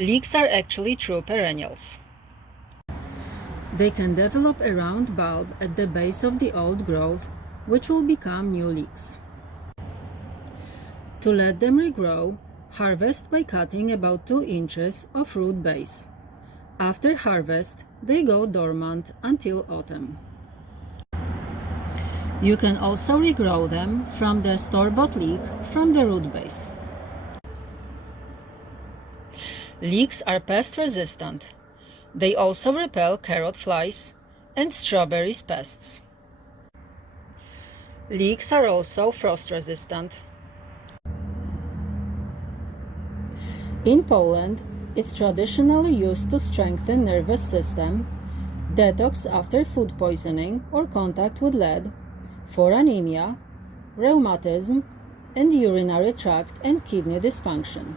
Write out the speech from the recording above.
Leeks are actually true perennials. They can develop a round bulb at the base of the old growth, which will become new leeks. To let them regrow, harvest by cutting about 2 inches of root base. After harvest, they go dormant until autumn. You can also regrow them from the store-bought leek from the root base. Leeks are pest resistant. They also repel carrot flies and strawberries pests. Leeks are also frost resistant. In Poland, it's traditionally used to strengthen nervous system, detox after food poisoning or contact with lead, for anemia, rheumatism, and urinary tract and kidney dysfunction.